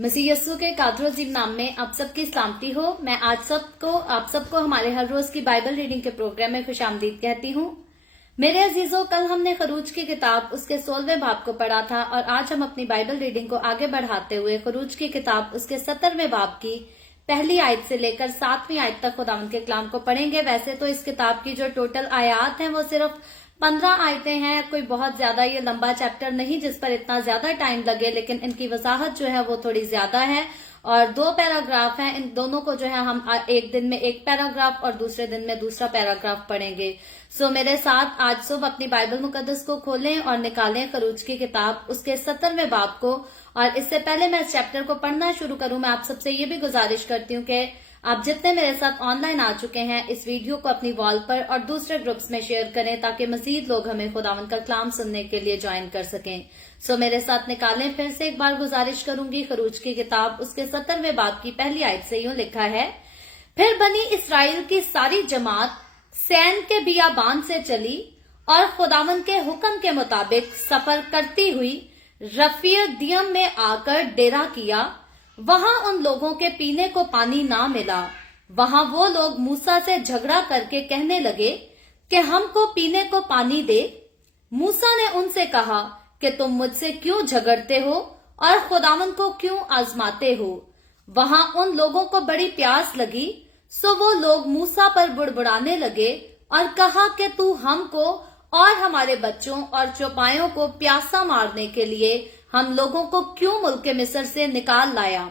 मसीह यस्सु के कादर अजीम नाम में आप सबकी सलामती हो। मैं आज आप सबको हमारे हर रोज की बाइबल रीडिंग के प्रोग्राम में खुशामदीद कहती हूँ। मेरे अजीजों, कल हमने खरूज की किताब उसके 16वें बाब को पढ़ा था और आज हम अपनी बाइबल रीडिंग को आगे बढ़ाते हुए खरूज की किताब उसके 17वें बाब की पहली आयत से लेकर 7वीं आयत तक खुदावन के कलाम को पढ़ेंगे। वैसे तो इस किताब की जो टोटल आयात हैं वो सिर्फ 15 आयतें हैं, कोई बहुत ज्यादा ये लंबा चैप्टर नहीं जिस पर इतना ज्यादा टाइम लगे, लेकिन इनकी वजाहत जो है वो थोड़ी ज्यादा है और 2 पैराग्राफ हैं। इन दोनों को जो है हम एक दिन में एक पैराग्राफ और दूसरे दिन में दूसरा पैराग्राफ पढ़ेंगे। सो मेरे साथ आज सुबह अपनी बाइबल मुकद्दस को खोलें और निकालें खरूज की किताब उसके 17वें बाब को। और इससे पहले मैं इस चैप्टर को पढ़ना शुरू करूं, मैं आप सबसे ये भी गुजारिश करती हूँ कि आप जितने मेरे साथ ऑनलाइन आ चुके हैं इस वीडियो को अपनी वॉल पर और दूसरे ग्रुप्स में शेयर करें ताकि मजीद लोग हमें खुदावन का कलाम सुनने के लिए ज्वाइन कर सकें। सो मेरे साथ निकालें। फिर से एक बार गुजारिश करूंगी खरूज की किताब उसके 17वें बाब की पहली आयत से यूं लिखा है, फिर बनी इसराइल की सारी जमात सैन के बियाबान से चली और खुदावन के हुक्म के मुताबिक सफर करती हुई रफीदियम में आकर डेरा किया। वहां उन लोगों के पीने को पानी ना मिला। वहां वो लोग मूसा से झगड़ा करके कहने लगे कि हमको पीने को पानी दे। मूसा ने उनसे कहा कि तुम मुझसे क्यों झगड़ते हो और खुदावन को क्यों आजमाते हो। वहां उन लोगों को बड़ी प्यास लगी, सो वो लोग मूसा पर बुड़बुड़ाने लगे और कहा कि तू हमको और हमारे बच्चों और चौपायों को प्यासा मारने के लिए हम लोगों को क्यों मुल्क मिस्र से निकाल लाया।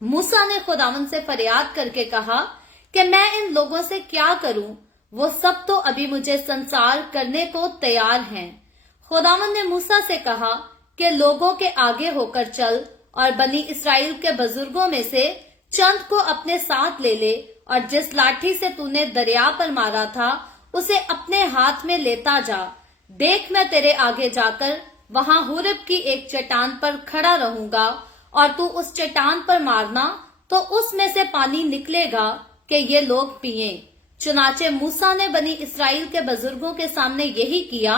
मूसा ने खुदावन से फरियाद करके कहा कि मैं इन लोगों से क्या करूं, वो सब तो अभी मुझे संसार करने को तैयार हैं। खुदावन ने मूसा से कहा कि लोगों के आगे होकर चल और बनी इसराइल के बुजुर्गों में से चंद को अपने साथ ले ले और जिस लाठी से तूने दरिया पर मारा था उसे अपने हाथ में लेता जा। देख, मैं तेरे आगे जाकर वहां हुरब की एक चट्टान पर खड़ा रहूंगा और तू उस चट्टान पर मारना तो उसमें से पानी निकलेगा कि ये लोग पिएं। चुनाचे मूसा ने बनी इसराइल के बुजुर्गों के सामने यही किया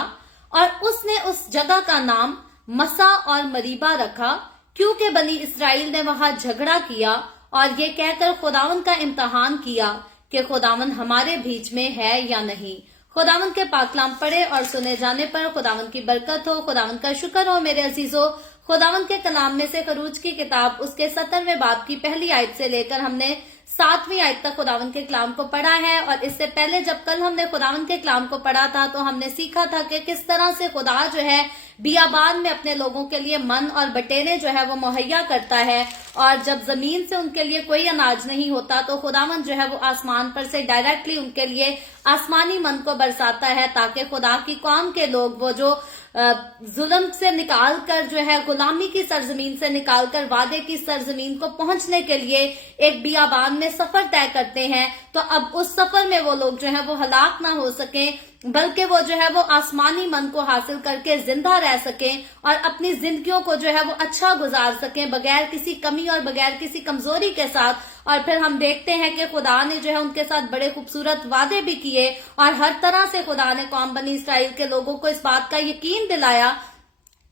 और उसने उस जगह का नाम मसा और मरीबा रखा, क्योंकि बनी इसराइल ने वहां झगड़ा किया और ये कहकर खुदावन का इम्तहान किया कि खुदावन हमारे बीच में है या नहीं। खुदावन के पाक कलाम पढ़े और सुने जाने पर खुदावन की बरकत हो, खुदावन का शुक्र हो। मेरे अजीजों, खुदावन के कलाम में से खरूज की किताब उसके 17वें बाब की पहली आयत से लेकर हमने 7वीं आयत तक खुदावन के कलाम को पढ़ा है। और इससे पहले जब कल हमने खुदावन के कलाम को पढ़ा था तो हमने सीखा था कि किस तरह से खुदा जो है बियाबान में अपने लोगों के लिए मन और बटेरे जो है वो मुहैया करता है, और जब जमीन से उनके लिए कोई अनाज नहीं होता तो खुदावन जो है वो आसमान पर से डायरेक्टली उनके लिए आसमानी मन को बरसाता है ताकि खुदा की कौम के लोग वो जो जुल्म से निकाल कर जो है गुलामी की सरजमीन से निकालकर वादे की सरजमीन को पहुंचने के लिए एक बियाबान में सफर तय करते हैं, तो अब उस सफर में वो लोग जो है वो हलाक ना हो सके बल्कि वो जो है वो आसमानी मन को हासिल करके जिंदा रह सकें और अपनी जिंदगियों को जो है वो अच्छा गुजार सकें बगैर किसी कमी और बगैर किसी कमजोरी के साथ। और फिर हम देखते हैं कि खुदा ने जो है उनके साथ बड़े खूबसूरत वादे भी किए और हर तरह से खुदा ने कौम बनी इसराइल के लोगों को इस बात का यकीन दिलाया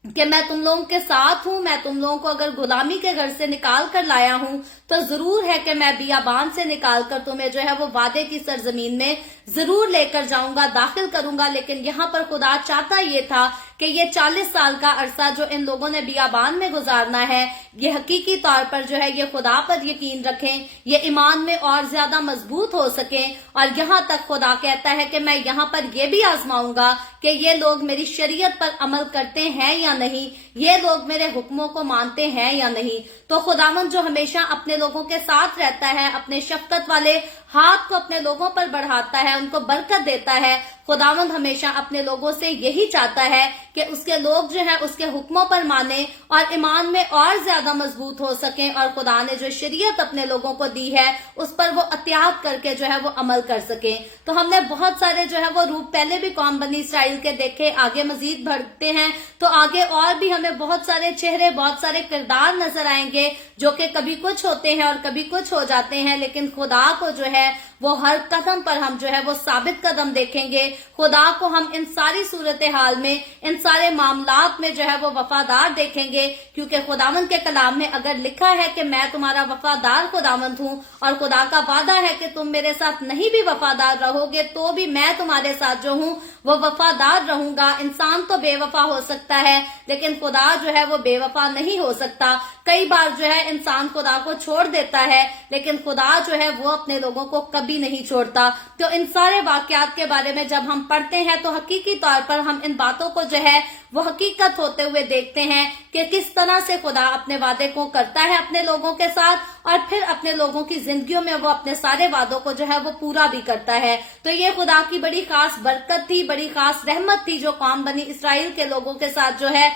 कि मैं तुम लोगों के साथ हूं। मैं तुम लोगों को अगर गुलामी के घर से निकाल कर लाया हूं तो जरूर है कि मैं बियाबान से निकाल कर तुम्हें जो है वो वादे की सरजमीन में जरूर लेकर जाऊंगा, दाखिल करूंगा। लेकिन यहाँ पर खुदा चाहता ये था कि ये 40 साल का अरसा जो इन लोगों ने बियाबान में गुजारना है, ये हकीकी तौर पर जो है ये खुदा पर यकीन रखें, ये ईमान में और ज्यादा मजबूत हो सकें। और यहाँ तक खुदा कहता है कि मैं यहाँ पर ये भी आजमाऊंगा कि ये लोग मेरी शरीयत पर अमल करते हैं या नहीं, ये लोग मेरे हुक्मों को मानते हैं या नहीं। तो खुदावन जो हमेशा अपने लोगों के साथ रहता है, अपने शफकत वाले हाथ को अपने लोगों पर बढ़ाता है, उनको बरकत देता है। खुदावंद हमेशा अपने लोगों से यही चाहता है कि उसके लोग जो है उसके हुक्मों पर माने और ईमान में और ज्यादा मजबूत हो सकें और खुदा ने जो शरीयत अपने लोगों को दी है उस पर वो अत्याग करके जो है वो अमल कर सकें। तो हमने बहुत सारे जो है वो रूप पहले भी कौम बनी इसराइल के देखे, आगे मजीद बढ़ते हैं तो आगे और भी हमें बहुत सारे चेहरे, बहुत सारे किरदार नजर आएंगे जो कि कभी कुछ होते हैं और कभी कुछ हो जाते हैं, लेकिन खुदा को जो है वो हर कदम पर हम जो है वो साबित कदम देखेंगे। खुदा को हम इन सारी सूरत हाल में, इन सारे मामलात में जो है वो वफादार देखेंगे, क्योंकि खुदावंद के कलाम में अगर लिखा है कि मैं तुम्हारा वफादार खुदावंद हूँ और खुदा का वादा है कि तुम मेरे साथ नहीं भी वफादार रहोगे तो भी मैं तुम्हारे साथ जो हूँ वो वफादार रहूंगा। इंसान तो बेवफा हो सकता है लेकिन खुदा जो है वो बेवफा नहीं हो सकता। कई बार जो है इंसान खुदा को छोड़ देता है लेकिन खुदा जो है वो अपने लोगों को कभी नहीं छोड़ता। तो इन सारे वाकयात के बारे में जब हम पढ़ते हैं तो हकीकी तौर पर हम इन बातों को जो है वो हकीकत होते हुए देखते हैं कि किस तरह से खुदा अपने वादे को करता है अपने लोगों के साथ और फिर अपने लोगों की जिंदगियों में वो अपने सारे वादों को जो है वो पूरा भी करता है। तो ये खुदा की बड़ी खास बरकत थी, बड़ी खास रहमत थी जो कौम बनी इसराइल के लोगों के साथ जो है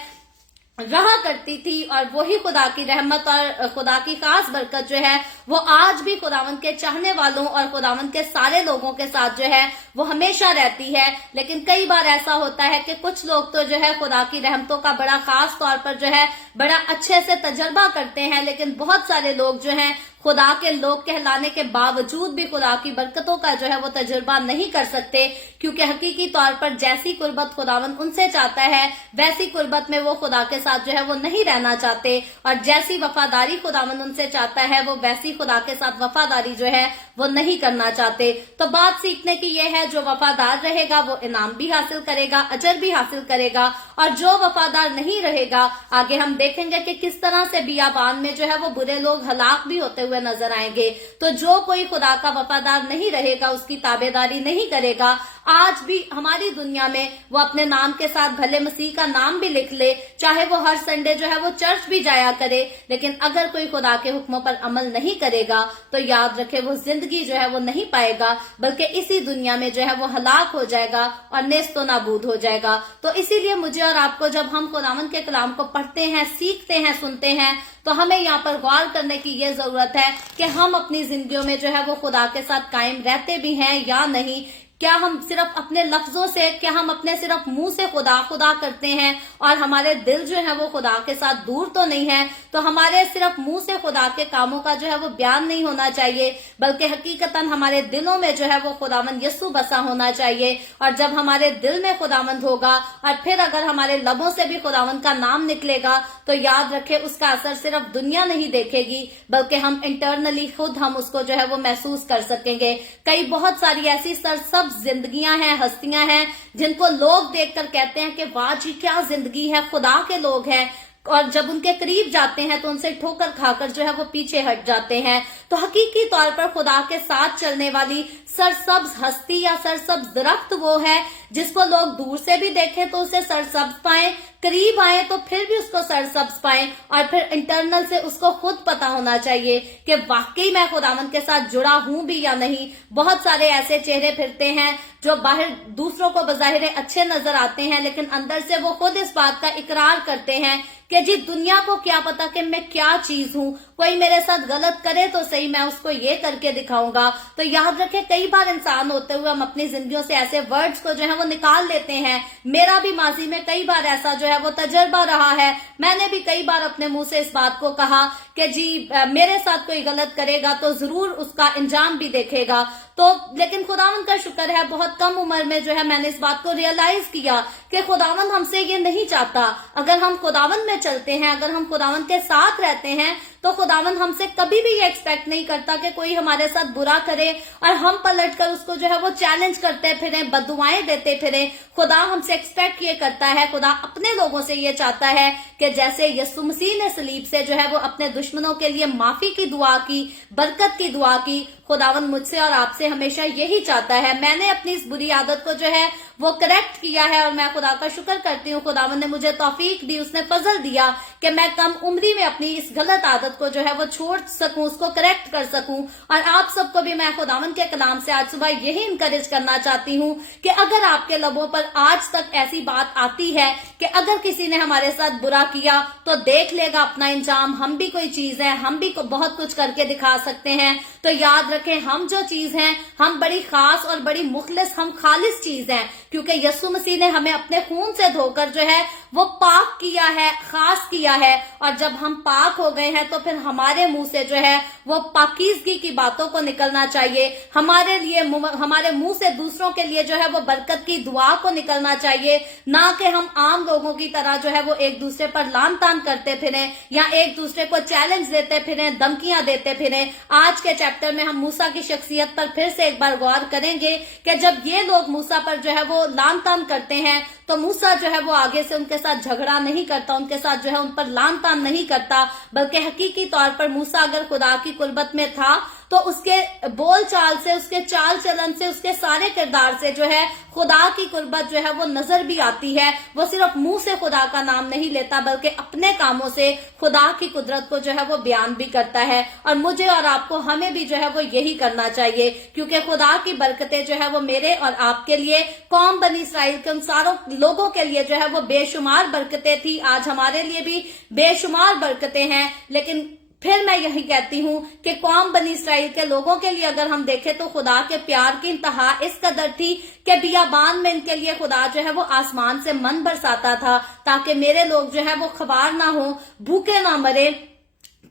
रहा करती थी। और वही खुदा की रहमत और खुदा की खास बरकत जो है वो आज भी खुदावंद के चाहने वालों और खुदावंद के सारे लोगों के साथ जो है वो हमेशा रहती है। लेकिन कई बार ऐसा होता है कि कुछ लोग तो जो है खुदा की रहमतों का बड़ा खास तौर पर जो है बड़ा अच्छे से तजर्बा करते हैं, लेकिन बहुत सारे लोग जो हैं खुदा के लोग कहलाने के बावजूद भी खुदा की बरकतों का जो है वो तजुर्बा नहीं कर सकते, क्योंकि हकीकी तौर पर जैसी कुर्बत खुदावंद उनसे चाहता है वैसी कुर्बत में वो खुदा के साथ जो है वो नहीं रहना चाहते, और जैसी वफादारी खुदावंद उनसे चाहता है वो वैसी खुदा के साथ वफादारी जो है वो नहीं करना चाहते। तो बात सीखने की ये है, जो वफादार रहेगा वो इनाम भी हासिल करेगा, अजर भी हासिल करेगा, और जो वफादार नहीं रहेगा आगे हम देखेंगे कि किस तरह से बियाबान में जो है वो बुरे लोग हलाक भी होते हुए नजर आएंगे। तो जो कोई खुदा का वफादार नहीं रहेगा, उसकी ताबेदारी नहीं करेगा, आज भी हमारी दुनिया में वो अपने नाम के साथ भले मसीह का नाम भी लिख ले, चाहे वो हर संडे जो है वो चर्च भी जाया करे, लेकिन अगर कोई खुदा के हुक्मों पर अमल नहीं करेगा तो याद रखे वो जिंदगी जो है वो नहीं पाएगा, बल्कि इसी दुनिया में जो है वो हलाक हो जाएगा और नेस्तो नाबूद हो जाएगा। तो इसीलिए मुझे और आपको जब हम खुदावंद के कलाम को पढ़ते हैं, सीखते हैं, सुनते हैं, तो हमें यहाँ पर गौर करने की ये जरूरत है कि हम अपनी जिंदगियों में जो है वो खुदा के साथ कायम रहते भी हैं या नहीं। क्या हम सिर्फ अपने लफ्जों से, क्या हम अपने सिर्फ मुंह से खुदा खुदा करते हैं और हमारे दिल जो है वो खुदा के साथ दूर तो नहीं है? तो हमारे सिर्फ मुंह से खुदा के कामों का जो है वो बयान नहीं होना चाहिए, बल्कि हकीकतन हमारे दिलों में जो है वो खुदावंद यीशु बसा होना चाहिए। और जब हमारे दिल में खुदावंद होगा और फिर अगर हमारे लबों से भी खुदावंद का नाम निकलेगा, तो याद रखे उसका असर सिर्फ दुनिया नहीं देखेगी, बल्कि हम इंटरनली खुद हम उसको जो है वो महसूस कर सकेंगे। कई बहुत सारी ऐसी सरसब्ज जिंदगियां हैं, हस्तियां हैं, जिनको लोग देखकर कहते हैं कि वाह जी क्या जिंदगी है, खुदा के लोग हैं, और जब उनके करीब जाते हैं तो उनसे ठोकर खाकर जो है वो पीछे हट जाते हैं। तो हकीकी तौर पर खुदा के साथ चलने वाली सरसब्ज हस्ती या सरसब्ज दरख्त वो है जिसको लोग दूर से भी देखें तो उसे सरसब्ज पाएं, करीब आए तो फिर भी उसको सरसब्ज पाएं, और फिर इंटरनल से उसको खुद पता होना चाहिए कि वाकई मैं खुदावंद के साथ जुड़ा हूं भी या नहीं। बहुत सारे ऐसे चेहरे फिरते हैं जो बाहर दूसरों को बज़ाहिर अच्छे नजर आते हैं, लेकिन अंदर से वो खुद इस बात का इकरार करते हैं कि जी दुनिया को क्या पता कि मैं क्या चीज हूँ, कोई मेरे साथ गलत करे तो सही, मैं उसको ये करके दिखाऊंगा। तो याद रखें, कई बार इंसान होते हुए हम अपनी जिंदगियों से ऐसे वर्ड्स को जो है वो निकाल लेते हैं। मेरा भी माजी में कई बार ऐसा जो है वो तजर्बा रहा है। मैंने भी कई बार अपने मुंह से इस बात को कहा कि जी मेरे साथ कोई गलत करेगा तो जरूर उसका इंजाम भी देखेगा। तो लेकिन खुदावंद का शुक्र है, बहुत कम उम्र में जो है मैंने इस बात को रियलाइज किया कि खुदावंद हमसे ये नहीं चाहता। अगर हम खुदावंद में चलते हैं, अगर हम खुदावंद के साथ रहते हैं, तो खुदावंद हमसे कभी भी ये एक्सपेक्ट नहीं करता कि कोई हमारे साथ बुरा करे और हम पलटकर उसको जो है वो चैलेंज करते फिरें, बददुआएं देते फिरें। खुदा हमसे एक्सपेक्ट ये करता है, खुदा अपने लोगों से ये चाहता है कि जैसे यीशु मसीह ने सलीब से जो है वो अपने दुश्मनों के लिए माफी की दुआ की, बरकत की दुआ की, खुदावंद मुझसे और आपसे हमेशा यही चाहता है। मैंने अपनी इस बुरी आदत को जो है वो करेक्ट किया है और मैं खुदा का शुक्र करती हूँ। खुदावंद ने मुझे तौफीक दी, उसने फजल दिया कि मैं कम उम्री में अपनी इस गलत आदत को जो है वो छोड़ सकूं, उसको करेक्ट कर सकूं। और आप सबको भी मैं खुदावंद के कलाम से आज सुबह यही इंकरेज करना चाहती हूँ कि अगर आपके लबों पर आज तक ऐसी बात आती है कि अगर किसी ने हमारे साथ बुरा किया तो देख लेगा अपना इंजाम, हम भी कोई चीज है, हम भी बहुत कुछ करके दिखा सकते हैं। तो याद रखें, हम जो चीज हैं, हम बड़ी खास और बड़ी मुखलिस, हम खालिस चीज हैं। क्योंकि यीशु मसीह ने हमें अपने खून से धोकर जो है वो पाक किया है, खास किया है। और जब हम पाक हो गए हैं तो फिर हमारे मुंह से जो है वो पाकीज़गी की बातों को निकलना चाहिए। हमारे मुंह से दूसरों के लिए जो है वो बरकत की दुआ को निकलना चाहिए, ना कि हम आम लोगों की तरह जो है वो एक दूसरे पर लान तान करते फिरें या एक दूसरे को चैलेंज देते फिरें, धमकियां देते फिरें। आज के चैप्टर में हम मूसा की शख्सियत पर फिर से एक बार गौर करेंगे कि जब ये लोग मूसा पर जो है वो लान तान करते हैं तो मूसा जो है वो आगे से उनके साथ झगड़ा नहीं करता, उनके साथ जो है उन पर लान तान नहीं करता, बल्कि हकीकी तौर पर मूसा अगर खुदा की कुर्बत में था तो उसके बोल चाल से, उसके चाल चलन से, उसके सारे किरदार से जो है खुदा की कुर्बत जो है वो नजर भी आती है। वो सिर्फ मुंह से खुदा का नाम नहीं लेता बल्कि अपने कामों से खुदा की कुदरत को जो है वो बयान भी करता है। और मुझे और आपको, हमें भी जो है वो यही करना चाहिए, क्योंकि खुदा की बरकतें जो है वो मेरे और आपके लिए, कौम बनी इसराइल के उन सारों लोगों के लिए जो है वो बेशुमार बरकतें थी। आज हमारे लिए भी बेशुमार बरकतें हैं, लेकिन फिर मैं यही कहती हूँ कि कौम बनी इसराइल के लोगों के लिए अगर हम देखें तो खुदा के प्यार की इंतहा इस कदर थी कि बियाबान में इनके लिए खुदा जो है वो आसमान से मन बरसाता था, ताकि मेरे लोग जो है वो खबार ना हो, भूखे ना मरे,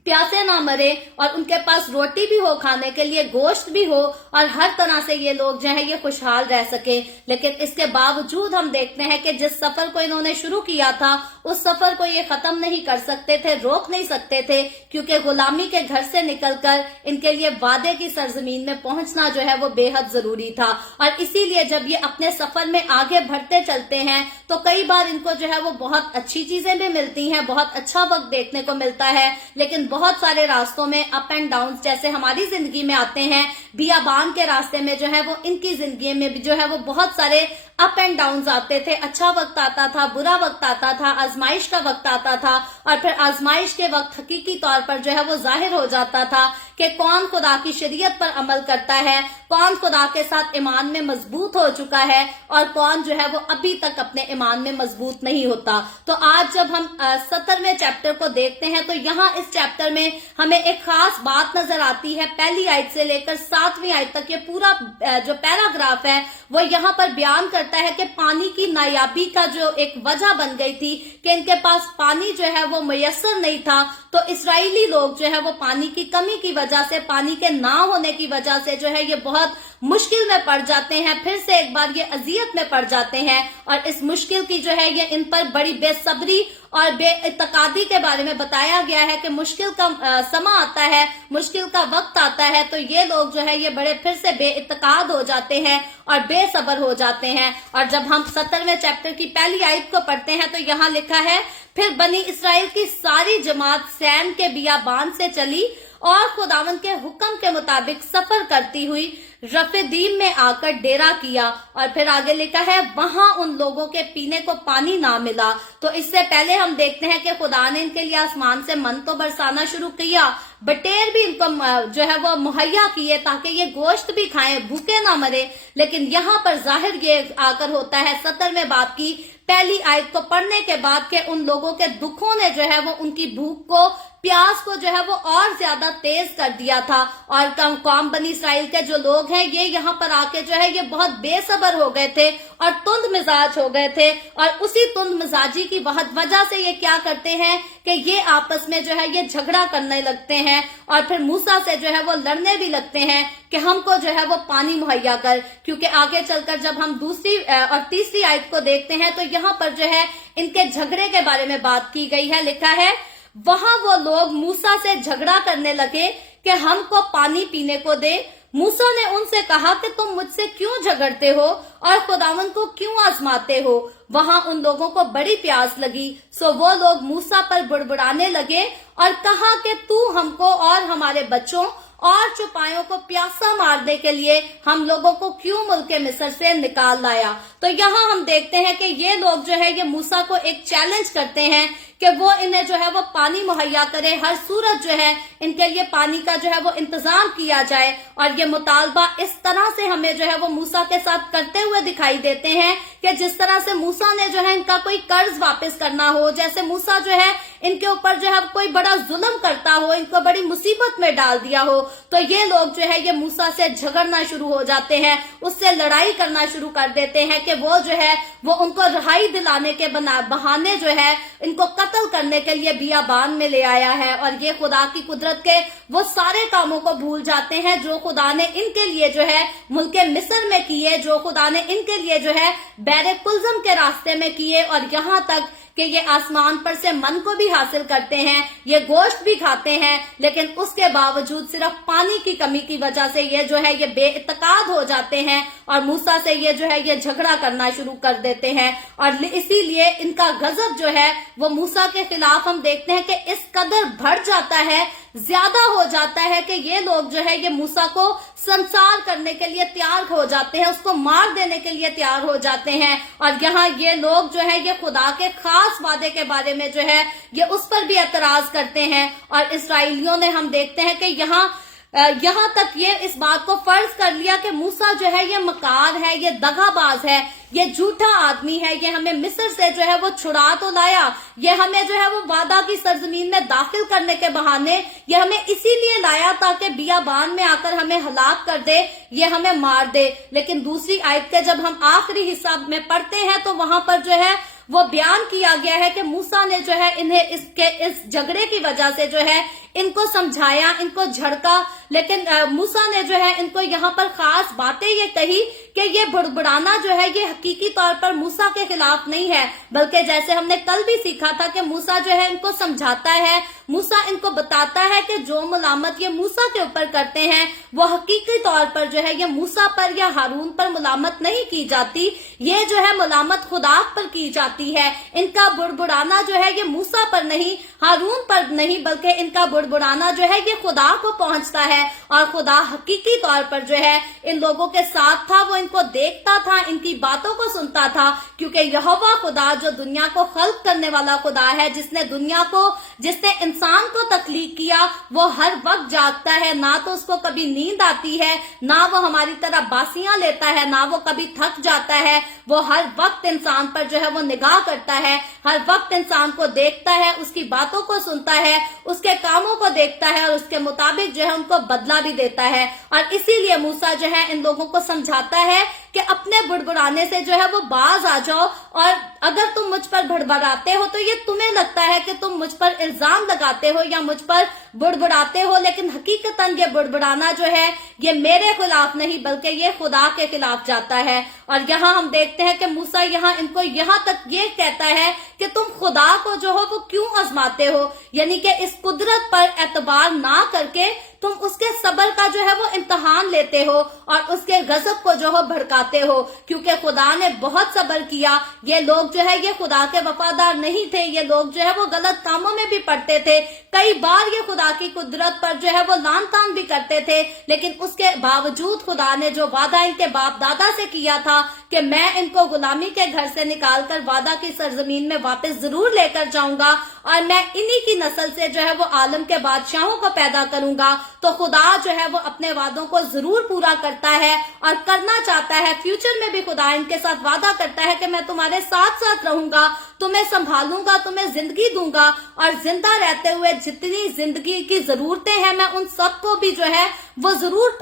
प्यासे ना मरे, और उनके पास रोटी भी हो खाने के लिए, गोश्त भी हो, और हर तरह से ये लोग जो है ये खुशहाल रह सके। लेकिन इसके बावजूद हम देखते हैं कि जिस सफर को इन्होंने शुरू किया था उस सफर को ये खत्म नहीं कर सकते थे, रोक नहीं सकते थे, क्योंकि गुलामी के घर से निकलकर इनके लिए वादे की सरजमीन में पहुंचना जो है वो बेहद जरूरी था। और इसीलिए जब ये अपने सफर में आगे बढ़ते चलते हैं तो कई बार इनको जो है वो बहुत अच्छी चीजें भी मिलती हैं, बहुत अच्छा वक्त देखने को मिलता है, लेकिन बहुत सारे रास्तों में अप एंड डाउन जैसे हमारी जिंदगी में आते हैं, बियाबान के रास्ते में जो है वो इनकी जिंदगी में भी जो है वो बहुत सारे अप एंड डाउन आते थे। अच्छा वक्त आता था, बुरा वक्त आता था, आजमाइश का वक्त आता था, और फिर आजमाइश के वक्त हकीकी तौर पर जो है वो जाहिर हो जाता था कि कौन खुदा की शरीयत पर अमल करता है, कौन खुदा के साथ ईमान में मजबूत हो चुका है, और कौन जो है वो अभी तक अपने ईमान में मजबूत नहीं होता। तो आज जब हम 17वें चैप्टर को देखते हैं तो यहाँ इस चैप्टर में हमें एक खास बात नजर आती है। पहली आयत से लेकर 7वीं आयत तक ये पूरा जो पैराग्राफ है वो यहाँ पर बयान करता है कि पानी की नायाबी का जो एक वजह बन गई थी कि इनके पास पानी जो है वो मुयस्सर नहीं था। तो इस्राएली लोग जो है वो पानी की कमी की वजह से, पानी के ना होने की वजह से जो है ये बहुत मुश्किल में पड़ जाते हैं, फिर से एक बार ये अजियत में पड़ जाते हैं। और इस मुश्किल की जो है ये इन पर बड़ी बेसब्री और बेइत्तेकादी के बारे में बताया गया है कि मुश्किल का समा आता है, मुश्किल का वक्त आता है तो ये लोग जो है ये बड़े फिर से बेइत्तेकाद हो जाते हैं और बेसब्र हो जाते हैं। और जब हम 17वें चैप्टर की पहली आयत को पढ़ते हैं तो यहाँ लिखा है, फिर बनी इसराइल की सारी जमात सैन के बियाबान से चली और खुदावंद के हुक्म के मुताबिक सफर करती हुई रफीदीम में आकर डेरा किया। और फिर आगे लिखा है, वहां उन लोगों के पीने को पानी ना मिला। तो इससे पहले हम देखते हैं कि खुदा ने इनके लिए आसमान से मन तो बरसाना शुरू किया, बटेर भी इनको जो है वो मुहैया किए ताकि ये गोश्त भी खाएं, भूखे ना मरे। लेकिन यहाँ पर जाहिर ये आकर होता है 17वें बाब की पहली आयत को पढ़ने के बाद के उन लोगों के दुखों ने जो है वो उनकी भूख को, प्यास को जो है वो और ज्यादा तेज कर दिया था। और कौम बनी इसराइल के जो लोग हैं ये यहाँ पर आके जो है ये बहुत बेसब्र हो गए थे और तुंद मिजाज हो गए थे। और उसी तुंद मिजाजी की वजह से ये क्या करते हैं कि ये आपस में जो है ये झगड़ा करने लगते हैं और फिर मूसा से जो है वो लड़ने भी लगते हैं कि हमको जो है वो पानी मुहैया कर। क्योंकि आगे चलकर जब हम दूसरी और तीसरी आयत को देखते हैं तो यहाँ पर जो है इनके झगड़े के बारे में बात की गई है। लिखा है, वहां वो लोग मूसा से झगड़ा करने लगे कि हमको पानी पीने को दे। मूसा ने उनसे कहा कि तुम मुझसे क्यों झगड़ते हो और खुदावंद को क्यों आजमाते हो। वहां उन लोगों को बड़ी प्यास लगी, सो वो लोग मूसा पर बुड़बुड़ाने लगे और कहा कि तू हमको और हमारे बच्चों और चौपायों को प्यासा मारने के लिए हम लोगों को क्यों मुल्के मिस्र से निकाल लाया। तो यहाँ हम देखते हैं कि ये लोग जो है ये मूसा को एक चैलेंज करते हैं कि वो इन्हें जो है वो पानी मुहैया करे, हर सूरत जो है इनके लिए पानी का जो है वो इंतजाम किया जाए। और ये मुतालबा इस तरह से हमें जो है वो मूसा के साथ करते हुए दिखाई देते हैं कि जिस तरह से मूसा ने जो है इनका कोई कर्ज वापस करना हो, जैसे मूसा जो है इनके ऊपर जो है कोई बड़ा जुल्म करता हो, इनको बड़ी मुसीबत में डाल दिया हो, तो ये लोग जो है ये मूसा से झगड़ना शुरू हो जाते हैं, उससे लड़ाई करना शुरू कर देते हैं कि वो जो है वो उनको रिहाई दिलाने के बहाने जो है इनको कत्ल करने के लिए बियाबान में ले आया है। और ये खुदा की कुदरत के वो सारे कामों को भूल जाते हैं जो खुदा ने इनके लिए जो है मुल्क मिस्र में किए, जो खुदा ने इनके लिए जो है बैरे कुलजम के रास्ते में किए, और यहाँ तक कि ये आसमान पर से मन को भी हासिल करते हैं, ये गोश्त भी खाते हैं, लेकिन उसके बावजूद सिर्फ पानी की कमी की वजह से ये जो है ये बेइत्तेकाद हो जाते हैं और मूसा से ये जो है ये झगड़ा करना शुरू कर देते हैं। और इसीलिए इनका गजब जो है वो मूसा के खिलाफ हम देखते हैं कि इस कदर बढ़ जाता है, ज्यादा हो जाता है कि ये लोग जो है ये मूसा को संसार करने के लिए तैयार हो जाते हैं, उसको मार देने के लिए तैयार हो जाते हैं। और यहाँ ये लोग जो है ये खुदा के खास वादे के बारे में जो है ये उस पर भी एतराज करते हैं। और इसराइलियों ने हम देखते हैं कि यहाँ तक ये इस बात को फर्ज कर लिया कि मूसा जो है ये मकार है, ये दगाबाज है, ये झूठा आदमी है, ये हमें मिस्र से जो है वो छुड़ा तो लाया, ये हमें जो है वो वादा की सरजमीन में दाखिल करने के बहाने ये हमें इसीलिए लाया ताकि बियाबान में आकर हमें हलाक कर दे, ये हमें मार दे। लेकिन दूसरी आयत के जब हम आखिरी हिस्सा में पढ़ते हैं तो वहां पर जो है वो बयान किया गया है कि मूसा ने जो है इन्हें इस झगड़े की वजह से जो है इनको समझाया, इनको झड़का, लेकिन मूसा ने जो है इनको यहाँ पर खास बातें ये कही कि ये बुड़बुड़ाना जो है ये हकीकी तौर पर मूसा के खिलाफ नहीं है, बल्कि जैसे हमने कल भी सीखा था कि मूसा जो है इनको समझाता है, मूसा इनको बताता है कि जो मुलामत ये मूसा के ऊपर करते हैं वो हकीकी तौर पर जो है ये मूसा पर या हारून पर मुलामत नहीं की जाती, ये जो है मुलामत खुदा पर की जाती है। इनका बुड़बुड़ाना जो है ये मूसा पर नहीं, हारून पर नहीं, बल्कि इनका बुड़बुड़ाना जो है ये खुदा को पहुंचता है। और खुदा हकीकी तौर पर जो है इन लोगों के साथ था, वो इनको देखता था, इनकी बातों को सुनता था, क्योंकि यहोवा खुदा जो दुनिया को खल्क करने वाला खुदा है, जिसने इंसान को तख्लीक किया, वो हर वक्त जागता है, ना तो उसको कभी नींद आती है, ना वो हमारी तरह बासियां लेता है, ना वो कभी थक जाता है, वो हर वक्त इंसान पर जो है वो निगाह करता है, हर वक्त इंसान को देखता है, उसकी बातों को सुनता है, उसके कामों को देखता है और उसके मुताबिक जो है उनको बदला भी देता है। और इसीलिए मूसा जो है इन लोगों को समझाता है कि अपने बुड़बुड़ाने से जो है वो बाज आ जाओ, और अगर तुम मुझ पर बुड़बुड़ाते हो तो ये तुम्हें लगता है कि तुम मुझ पर इल्जाम लगाते हो या मुझ पर बुड़बुड़ाते हो, लेकिन हकीकतन ये बुड़बुड़ाना जो है ये मेरे खिलाफ नहीं बल्कि ये खुदा के खिलाफ जाता है। और यहाँ हम देखते हैं कि मूसा यहाँ इनको यहाँ तक ये कहता है कि तुम खुदा को जो हो वो क्यों आजमाते हो, यानी कि इस कुदरत पर एतबार ना करके तुम उसके सब्र का जो है वो इम्तहान लेते हो और उसके गजब को जो हो भड़काते हो, क्योंकि खुदा ने बहुत सब्र किया। ये लोग जो है ये खुदा के वफादार नहीं थे, ये लोग जो है वो गलत कामों में भी पड़ते थे, कई बार ये खुदा की कुदरत पर जो है वो लान तान भी करते थे, लेकिन उसके बावजूद खुदा ने जो वादा इनके बाप दादा से किया था कि मैं इनको गुलामी के घर से निकालकर वादा की सरजमीन में वापस जरूर लेकर जाऊंगा और मैं इन्हीं की नस्ल से जो है वो आलम के बादशाहों को पैदा करूंगा, तो खुदा जो है वो अपने वादों को जरूर पूरा करता है और करना चाहता है। फ्यूचर में भी खुदा इनके साथ वादा करता है कि मैं तुम्हारे साथ साथ रहूंगा, तुम्हें संभालूंगा, तुम्हें जिंदगी दूंगा और जिंदा रहते हुए जितनी जिंदगी की जरूरतें हैं मैं उन सबको भी जो है वो जरूर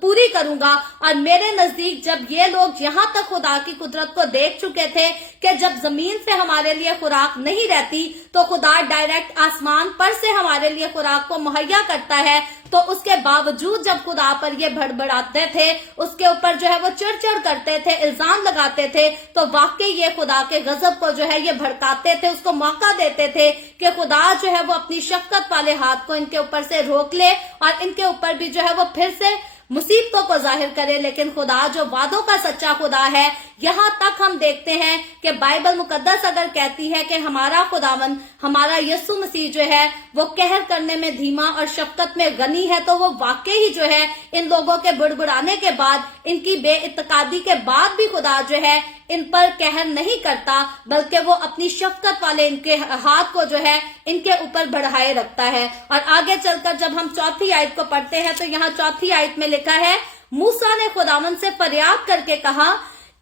पूरी करूंगा। और मेरे नजदीक जब ये लोग यहाँ तक खुदा की कुदरत को देख चुके थे कि जब जमीन से हमारे लिए खुराक नहीं रहती तो खुदा डायरेक्ट आसमान पर से हमारे लिए खुराक को मुहैया करता है, तो उसके बावजूद जब खुदा पर ये भड़बड़ाते थे, उसके ऊपर जो है वो चिड़चिड़ करते थे, इल्जाम लगाते थे, तो वाकई ये खुदा के गजब को जो है ये भड़काते थे, उसको मौका देते थे कि खुदा जो है वो अपनी शफकत वाले हाथ को इनके ऊपर से रोक ले और इनके ऊपर भी जो है वो फिर से मुसीबतों को जाहिर करे, लेकिन खुदा जो वादों का सच्चा खुदा है, यहाँ तक हम देखते हैं कि बाइबल मुकद्दस अगर कहती है कि हमारा खुदावंद, हमारा यीशु मसीह जो है वो कहर करने में धीमा और शफकत में गनी है, तो वो वाकई ही जो है इन लोगों के बुड़बुड़ाने के बाद, इनकी बेइत्तेकादी के बाद भी खुदा जो है इन पर कहर नहीं करता, बल्कि वो अपनी शफकत वाले इनके हाथ को जो है इनके ऊपर बढ़ाए रखता है। और आगे चलकर जब हम चौथी आयत को पढ़ते हैं तो यहाँ चौथी आयत में लिखा है, मूसा ने खुदावंद से फरियाद करके कहा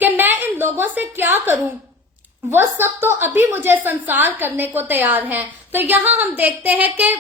कि मैं इन लोगों से क्या करूं, वो सब तो अभी मुझे संसार करने को तैयार हैं। तो यहाँ हम देखते हैं कि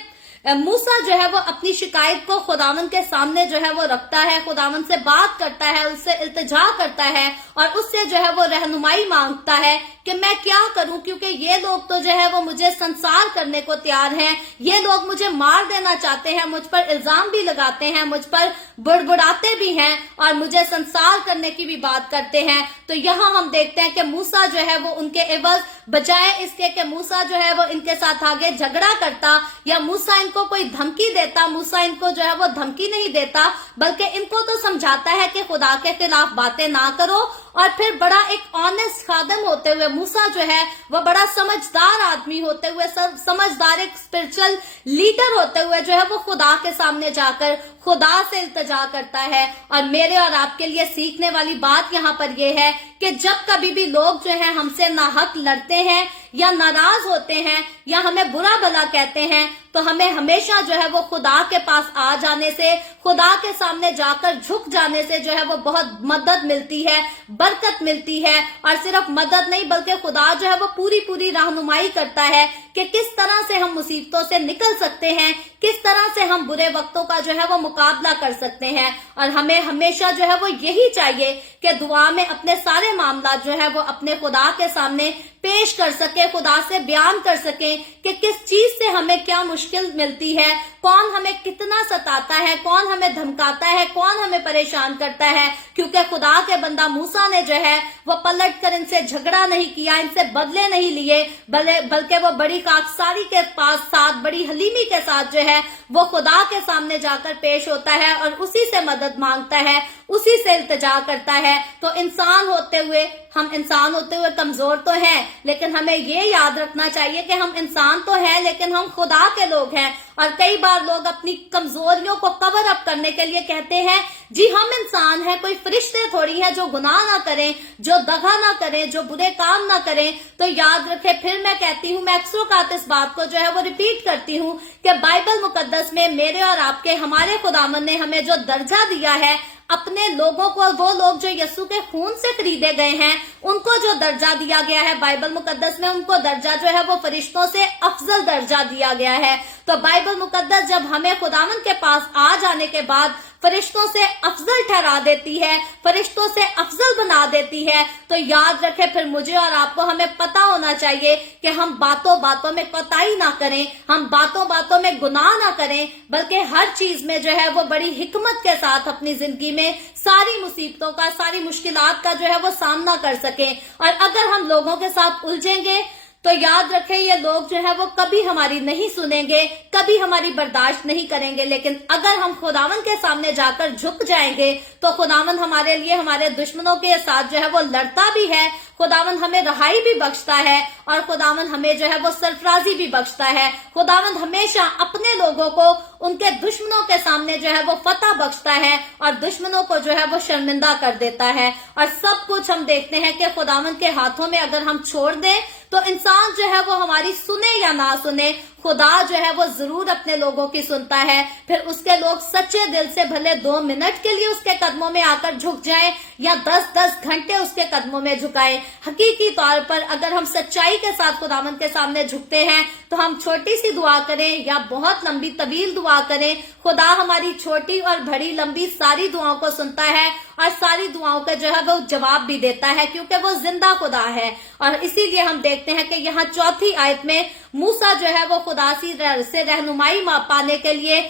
मूसा जो है वो अपनी शिकायत को खुदावंद के सामने जो है वो रखता है, खुदावंद से बात करता है, उससे इल्तिजा करता है और उससे जो है वो रहनुमाई मांगता है कि मैं क्या करूं, क्योंकि ये लोग तो जो है वो मुझे संसार करने को तैयार हैं, ये लोग मुझे मार देना चाहते हैं, मुझ पर इल्जाम भी लगाते हैं, मुझ पर बुड़बुड़ाते भी हैं और मुझे संसार करने की भी बात करते हैं। तो यहाँ हम देखते हैं कि मूसा जो है वो उनके एवज बजाय इसके कि मूसा जो है वो इनके साथ आगे झगड़ा करता या मूसा इनको कोई धमकी देता, मूसा इनको जो है वो धमकी नहीं देता, बल्कि इनको तो समझाता है कि खुदा के खिलाफ बातें ना करो। और फिर बड़ा एक ऑनेस्ट खादम होते हुए मूसा जो है वो बड़ा समझदार आदमी होते हुए, समझदार एक स्पिरिचुअल लीडर होते हुए जो है वो खुदा के सामने जाकर खुदा से इल्तिजा करता है। और मेरे और आपके लिए सीखने वाली बात यहाँ पर यह है कि जब कभी भी लोग जो है हमसे नाहक लड़ते हैं या नाराज होते हैं या हमें बुरा भला कहते हैं, तो हमें हमेशा जो है वो खुदा के पास आ जाने से, खुदा के सामने जाकर झुक जाने से जो है वो बहुत मदद मिलती है, बरकत मिलती है। और सिर्फ मदद नहीं बल्कि खुदा जो है वो पूरी पूरी रहनुमाई करता है कि किस तरह से हम मुसीबतों से निकल सकते हैं, किस तरह से हम बुरे वक्तों का जो है वो मुकाबला कर सकते हैं। और हमें हमेशा जो है वो यही चाहिए कि दुआ में अपने सारे मामला जो है वो अपने खुदा के सामने पेश कर सके, खुदा से बयान कर सके कि किस चीज से हमें क्या मुश्किल मिलती है, कौन हमें कितना सताता है, कौन हमें धमकाता है, कौन हमें परेशान करता है। क्योंकि खुदा के बंदा मूसा ने जो है वो पलट कर इनसे झगड़ा नहीं किया, इनसे बदले नहीं लिए, बल्कि वो बड़ी खाकसारी के पास साथ, बड़ी हलीमी के साथ जो है वो खुदा के सामने जाकर पेश होता है और उसी से मदद मांगता है, उसी से इल्तिजा करता है। तो इंसान होते हुए कमजोर तो हैं, लेकिन हमें ये याद रखना चाहिए कि हम इंसान तो हैं लेकिन हम खुदा के लोग हैं। और कई बार लोग अपनी कमजोरियों को कवर अप करने के लिए कहते हैं जी हम इंसान हैं, कोई फरिश्ते थोड़ी हैं जो गुनाह ना करें, जो दगा ना करें, जो बुरे काम ना करें। तो याद रखें, फिर मैं कहती हूँ, मैं अक्सर औकात इस बात को जो है वो रिपीट करती हूँ कि बाइबल मुकद्दस में मेरे और आपके, हमारे खुदावन ने हमें जो दर्जा दिया है अपने लोगों को, वो लोग जो यीशु के खून से खरीदे गए हैं, उनको जो दर्जा दिया गया है बाइबल मुकद्दस में, उनको दर्जा जो है वो फरिश्तों से अफजल दर्जा दिया गया है। तो बाइबल मुकद्दस जब हमें खुदावन के पास आ जाने के बाद फरिश्तों से अफजल ठहरा देती है, फरिश्तों से अफजल बना देती है, तो याद रखें फिर मुझे और आपको, हमें पता होना चाहिए कि हम बातों बातों में कोताही ना करें, हम बातों बातों में गुनाह ना करें, बल्कि हर चीज में जो है वो बड़ी हिकमत के साथ अपनी जिंदगी में सारी मुसीबतों का, सारी मुश्किलात का जो है वो सामना कर सकें। और अगर हम लोगों के साथ उलझेंगे तो याद रखें ये लोग जो है वो कभी हमारी नहीं सुनेंगे, कभी हमारी बर्दाश्त नहीं करेंगे। लेकिन अगर हम खुदावन के सामने जाकर झुक जाएंगे तो खुदावन हमारे लिए, हमारे दुश्मनों के साथ जो है वो लड़ता भी है, खुदावन हमें रहाई भी बख्शता है और खुदावन हमें जो है वो सरफराजी भी बख्शता है। खुदावन हमेशा अपने लोगों को उनके दुश्मनों के सामने जो है वो फतह बख्शता है और दुश्मनों को जो है वो शर्मिंदा कर देता है। और सब कुछ हम देखते हैं कि खुदावन के हाथों में अगर हम छोड़ दें तो इंसान जो है वो हमारी सुने या ना सुने, खुदा जो है वो जरूर अपने लोगों की सुनता है। फिर उसके लोग सच्चे दिल से भले 2 मिनट के लिए उसके कदमों में आकर झुक जाएं या 10-10 घंटे उसके कदमों में झुकाएं, हकीकी तौर पर अगर हम सच्चाई के साथ खुदावन के सामने झुकते हैं तो हम छोटी सी दुआ करें या बहुत लंबी तवील दुआ करें, खुदा हमारी छोटी और बड़ी लंबी सारी दुआओं को सुनता है और सारी दुआओं का जो है वो जवाब भी देता है, क्योंकि वो जिंदा खुदा है। और इसीलिए हम देखते हैं कि यहाँ चौथी आयत में मूसा जो है वो खुदा से रहनुमाई पाने के लिए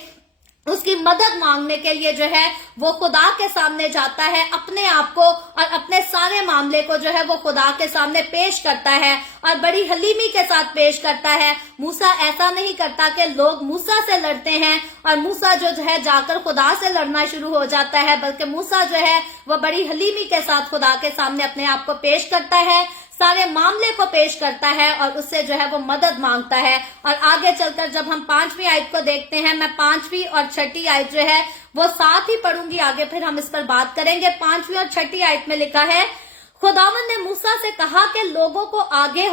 उसकी मदद मांगने के लिए जो है वो खुदा के सामने जाता है, अपने आप को और अपने सारे मामले को जो है वो खुदा के सामने पेश करता है और बड़ी हलीमी के साथ पेश करता है। मूसा ऐसा नहीं करता कि लोग मूसा से लड़ते हैं और मूसा जो है जाकर खुदा से लड़ना शुरू हो जाता है, बल्कि मूसा जो है वो बड़ी हलीमी के साथ खुदा के सामने अपने आप को पेश करता है, सारे मामले को पेश करता है और उससे जो है वो मदद मांगता है। और आगे चलकर जब हम 5वीं आयत को देखते हैं, मैं 5वीं और 6ठी आयत जो है वो साथ ही पढ़ूंगी, आगे फिर हम इस पर बात करेंगे। 5वीं और 6ठी आयत में लिखा है, खुदावंद ने मूसा से कहा कि लोगों के आगे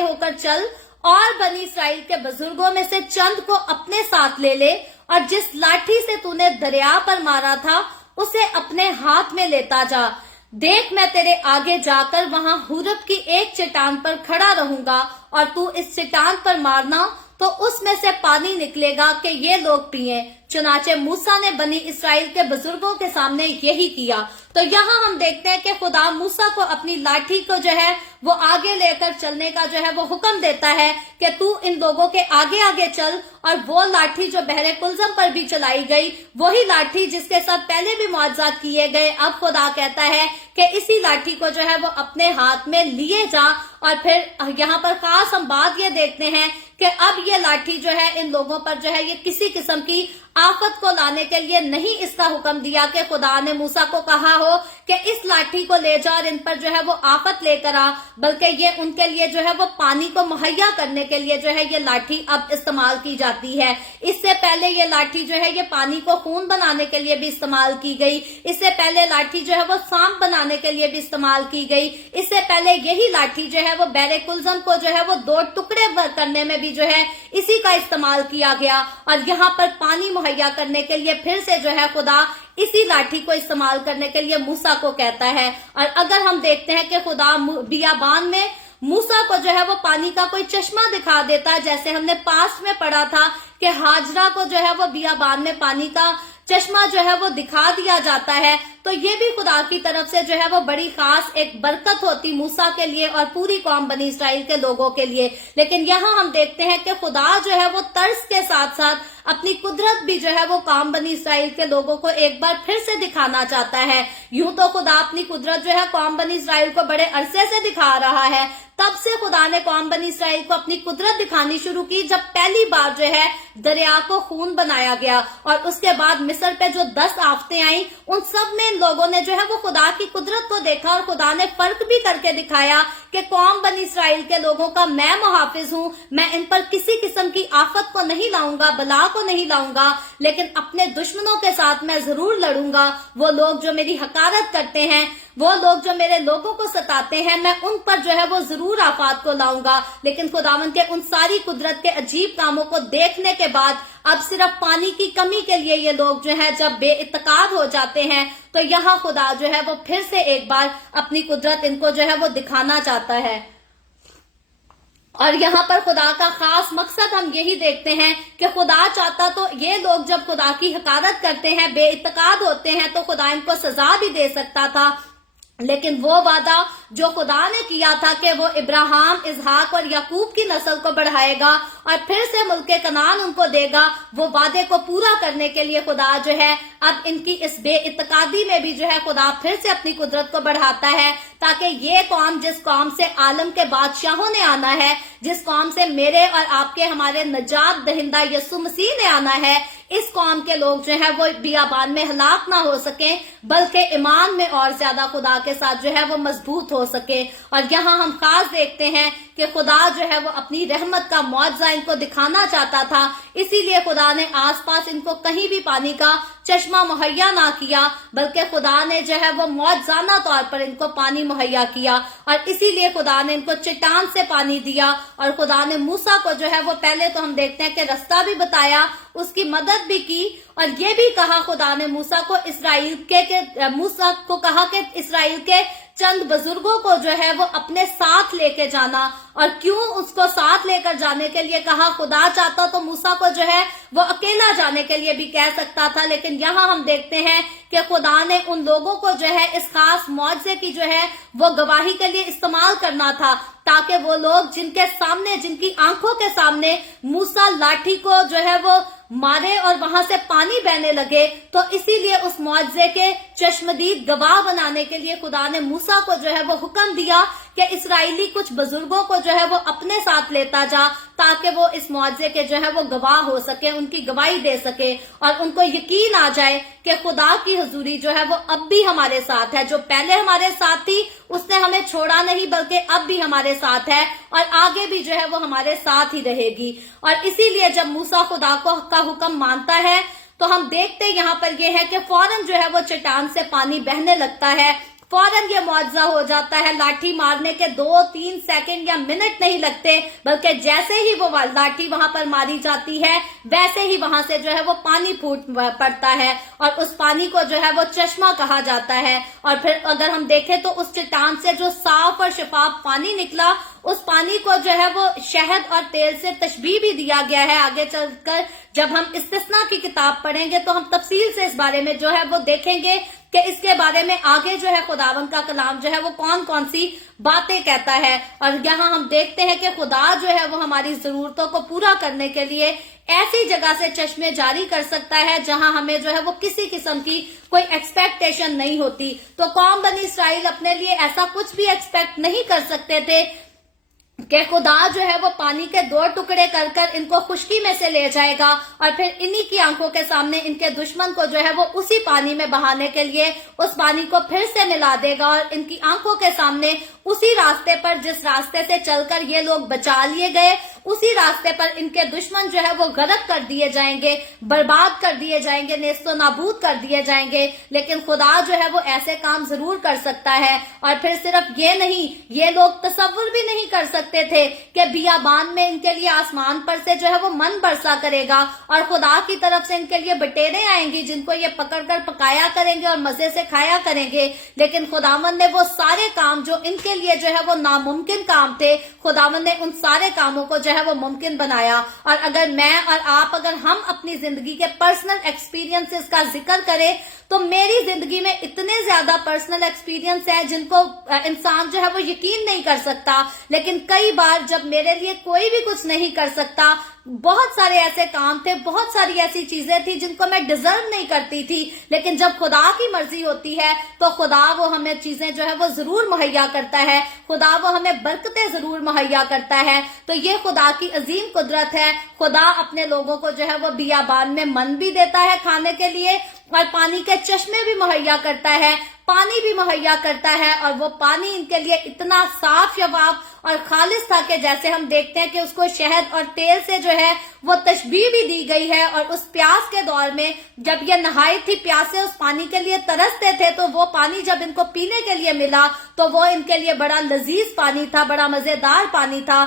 होकर चल और बनी इस्राएल के बुजुर्गों में से चंद को अपने साथ ले ले, और जिस लाठी से तूने दरिया पर मारा था उसे अपने हाथ में लेता जा। देख, मैं तेरे आगे जाकर वहां हुरब की एक चट्टान पर खड़ा रहूंगा और तू इस चट्टान पर मारना तो उसमें से पानी निकलेगा कि ये लोग पिए। चुनाचे मूसा ने बनी इस्राएल के बुजुर्गों के सामने यही किया। तो यहाँ हम देखते हैं कि खुदा मूसा को अपनी लाठी को जो है वो आगे लेकर चलने का जो है वो हुक्म देता है कि तू इन लोगों के आगे आगे चल। और वो लाठी जो बहरे कुलजम पर भी चलाई गई, वही लाठी जिसके साथ पहले भी मुआवजात किए गए, अब खुदा कहता है कि इसी लाठी को जो है वो अपने हाथ में लिए जा। और फिर यहाँ पर खास हम बात ये देखते हैं कि अब ये लाठी जो है इन लोगों पर जो है ये किसी किस्म की आफत को लाने के लिए नहीं इसका हुक्म दिया कि खुदा ने मूसा को कहा हो कि इस लाठी को ले जा और इन पर जो है वो आफत लेकर आ, बल्कि ये उनके लिए जो है वो पानी को मुहैया करने के लिए जो है ये लाठी अब इस्तेमाल की जाती है। इससे पहले ये लाठी जो है ये पानी को खून बनाने के लिए भी इस्तेमाल की गई। इससे पहले लाठी जो है वो सांप बनाने के लिए भी इस्तेमाल की गई। इससे पहले यही लाठी जो है वो बहरे कुलजम को जो है वो 2 टुकड़े करने में भी जो है इसी का इस्तेमाल किया गया। और यहाँ पर पानी मुहैया करने के लिए फिर से जो है खुदा इसी लाठी को इस्तेमाल करने के लिए मूसा को कहता है। और अगर हम देखते हैं कि खुदा बियाबान में मूसा को जो है वो पानी का कोई चश्मा दिखा देता है, जैसे हमने पास्ट में पढ़ा था कि हाजरा को जो है वो बियाबान में पानी का चश्मा जो है वो दिखा दिया जाता है, तो ये भी खुदा की तरफ से जो है वो बड़ी खास एक बरकत होती मूसा के लिए और पूरी कौम बनी इस्राएल के लोगों के लिए। लेकिन यहाँ हम देखते हैं कि खुदा जो है वो तर्स के साथ साथ अपनी कुदरत भी जो है वो कौम बनी इस्राएल के लोगों को एक बार फिर से दिखाना चाहता है। यूं तो खुदा अपनी कुदरत जो है कौम बनी इस्राएल को बड़े अरसे से दिखा रहा है, तब से खुदा ने कौम बनी इस्राएल को अपनी कुदरत दिखानी शुरू की जब पहली बार जो है दरिया को खून बनाया गया। और उसके बाद मिस्र पे जो 10 आफतें आई, उन सब में इन लोगों ने जो है वो खुदा की कुदरत को देखा और खुदा ने फर्क भी करके दिखाया कि कौम बनी इस्राएल के लोगों का मैं मुहाफिज हूँ, मैं इन पर किसी किस्म की आफत को नहीं लाऊंगा, बला को नहीं लाऊंगा, लेकिन अपने दुश्मनों के साथ मैं जरूर लड़ूंगा। वो लोग जो मेरी हकारत करते हैं, वो लोग जो मेरे लोगों को सताते हैं, मैं उन पर जो है वो जरूर आफत को लाऊंगा। लेकिन खुदावंद के उन सारी कुदरत के अजीब कामों को देखने के बाद अब सिर्फ पानी की कमी के लिए ये लोग जो है जब बेइत्तेकाद हो जाते हैं, तो यहाँ खुदा जो है वो फिर से एक बार अपनी कुदरत इनको जो है वो दिखाना चाहता है। और यहाँ पर खुदा का खास मकसद हम यही देखते हैं कि खुदा चाहता तो ये लोग जब खुदा की हकारत करते हैं, बेइत्तेकाद होते हैं, तो खुदा इनको सजा भी दे सकता था। लेकिन वो वादा जो खुदा ने किया था कि वो इब्राहिम, इसहाक और याकूब की नस्ल को बढ़ाएगा और फिर से मुल्क कनान उनको देगा, वो वादे को पूरा करने के लिए खुदा जो है अब इनकी इस बेइत्तेकादी में भी जो है खुदा फिर से अपनी कुदरत को बढ़ाता है, ताकि ये कौम जिस कौम से आलम के बादशाहों ने आना है, जिस कौम से मेरे और आपके हमारे नजात दहिंदा यसु मसीह ने आना है, इस कौम के लोग जो है वो बियाबान में हलाक ना हो सके, बल्कि ईमान में और ज्यादा खुदा के साथ जो है वो मजबूत हो सके। और यहाँ हम खास देखते हैं कि खुदा जो है वो अपनी रहमत का मुआवजा इनको दिखाना चाहता था, इसीलिए खुदा ने आसपास इनको कहीं भी पानी का चश्मा मुहैया ना किया, बल्कि खुदा ने जो है वो मौजजाना तौर पर इनको पानी मुहैया किया। और इसीलिए खुदा ने इनको चट्टान से पानी दिया। और खुदा ने मूसा को जो है वो पहले तो हम देखते हैं कि रास्ता भी बताया, उसकी मदद भी की, और ये भी कहा खुदा ने मूसा को कहा कि इसराइल के चंद बुजुर्गों को जो है वो अपने साथ लेके जाना। और क्यों उसको साथ लेकर जाने के लिए कहा? खुदा चाहता तो मूसा को जो है वो अकेला जाने के लिए भी कह सकता था, लेकिन यहाँ हम देखते हैं कि खुदा ने उन लोगों को जो है इस खास मौजज़े की जो है वो गवाही के लिए इस्तेमाल करना था, ताकि वो लोग जिनके सामने, जिनकी आंखों के सामने मूसा लाठी को जो है वो मारे और वहां से पानी बहने लगे, तो इसीलिए उस मुआजिजे के चश्मदीद गवाह बनाने के लिए खुदा ने मूसा को जो है वो हुक्म दिया कि इस्राएली कुछ बुजुर्गों को जो है वो अपने साथ लेता जा, ताकि वो इस मुआजिजे के जो है वो गवाह हो सके, उनकी गवाही दे सके और उनको यकीन आ जाए कि खुदा की हुजूरी जो है वो अब भी हमारे साथ है। जो पहले हमारे साथ थी उसने हमें छोड़ा नहीं, बल्कि अब भी हमारे साथ है और आगे भी जो है वो हमारे साथ ही रहेगी। और इसीलिए जब मूसा खुदा का हुक्म मानता है तो हम देखते हैं यहाँ पर ये है कि फौरन जो है वो चट्टान से पानी बहने लगता है, फौरन ये मुआवजा हो जाता है। लाठी मारने के 2-3 सेकंड या मिनट नहीं लगते, बल्कि जैसे ही वो लाठी वहां पर मारी जाती है वैसे ही वहां से जो है वो पानी फूट पड़ता है और उस पानी को जो है वो चश्मा कहा जाता है। और फिर अगर हम देखें तो उस चट्टान से जो साफ और शफाफ पानी निकला, उस पानी को जो है वो शहद और तेल से तशबीह भी दिया गया है। आगे चलकर जब हम इस्तिस्ना की किताब पढ़ेंगे तो हम तफसील से इस बारे में जो है वो देखेंगे कि इसके बारे में आगे जो है खुदावंद का कलाम जो है वो कौन कौन सी बातें कहता है। और यहाँ हम देखते हैं कि खुदा जो है वो हमारी जरूरतों को पूरा करने के लिए ऐसी जगह से चश्मे जारी कर सकता है जहां हमें जो है वो किसी किस्म की कोई एक्सपेक्टेशन नहीं होती। तो कौम बनी इसराइल अपने लिए ऐसा कुछ भी एक्सपेक्ट नहीं कर सकते थे कि खुदा जो है वो पानी के 2 टुकड़े कर कर इनको खुशकी में से ले जाएगा और फिर इन्हीं की आंखों के सामने इनके दुश्मन को जो है वो उसी पानी में बहाने के लिए उस पानी को फिर से मिला देगा और इनकी आंखों के सामने उसी रास्ते पर जिस रास्ते से चलकर ये लोग बचा लिए गए, उसी रास्ते पर इनके दुश्मन जो है वो गरक कर दिए जाएंगे, बर्बाद कर दिए जाएंगे, नेस्तो नाबूद कर दिए जाएंगे। लेकिन खुदा जो है वो ऐसे काम जरूर कर सकता है। और फिर सिर्फ ये नहीं, ये लोग तसव्वुर भी नहीं कर सकते थे कि बियाबान में इनके लिए आसमान पर से जो है वो मन बरसा करेगा और खुदा की तरफ से इनके लिए बटेरें आएंगी जिनको ये पकड़कर पकाया करेंगे और मजे से खाया करेंगे। लेकिन खुदावंद ने वो सारे काम जो इनके लिए जो है वो नामुमकिन काम थे, खुदावंद ने उन सारे कामों को जो है वो मुमकिन बनाया। और अगर मैं और आप, अगर हम अपनी जिंदगी के पर्सनल एक्सपीरियंसेस का जिक्र करें तो मेरी जिंदगी में इतने ज्यादा पर्सनल एक्सपीरियंस हैं जिनको इंसान जो है वो यकीन नहीं कर सकता। लेकिन कई बार जब मेरे लिए कोई भी कुछ नहीं कर सकता, बहुत सारे ऐसे काम थे, बहुत सारी ऐसी चीजें थी जिनको मैं डिजर्व नहीं करती थी, लेकिन जब खुदा की मर्जी होती है तो खुदा वो हमें चीजें जो है वो जरूर मुहैया करता है, खुदा वो हमें बरकतें जरूर मुहैया करता है। तो ये खुदा की अजीम कुदरत है। खुदा अपने लोगों को जो है वो बियाबान में मन भी देता है खाने के लिए और पानी के चश्मे भी मुहैया करता है, पानी भी मुहैया करता है। और वो पानी इनके लिए इतना साफ शफाफ और खालिस था कि जैसे हम देखते हैं कि उसको शहद और तेल से जो है वो तशबीह भी दी गई है। और उस प्यास के दौर में जब ये नहायत ही प्यासे उस पानी के लिए तरसते थे, तो वो पानी जब इनको पीने के लिए मिला तो वो इनके लिए बड़ा लजीज पानी था, बड़ा मजेदार पानी था।